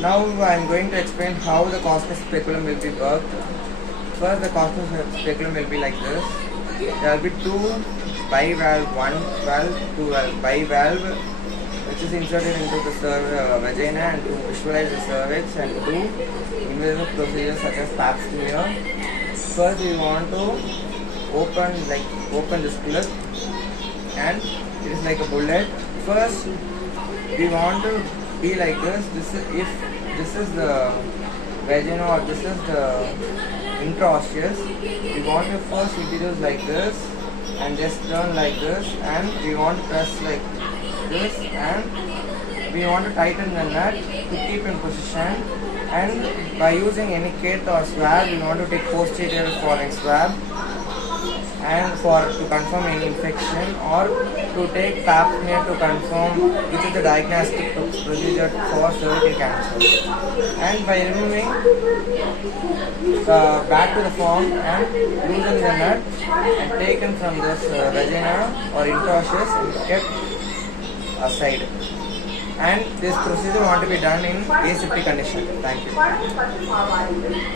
Now I am going to explain how the cosmic speculum will be worked. First, the cosmic speculum will be like this. There will be two bivalve, one valve, two valve. Bivalve, which is inserted into the vagina and to visualize the cervix, and do invasive procedures such as pap smear. First, we want to open this clip, and it is like a bullet. First, we want to be like this. If this is the vagina or this is the intraosseous, we want to first introduce like this and just turn like this, and we want to press like this, and we want to tighten the nut to keep in position. And by using any kit or swab, we want to take posterior foreign swab and to confirm any infection, or to take pap smear to confirm which is the diagnostic procedure for cervical cancer. And by removing back to the form and loosen the nut and taken from this vagina or intraosseous and kept aside. And this procedure want to be done in aseptic condition. Thank you.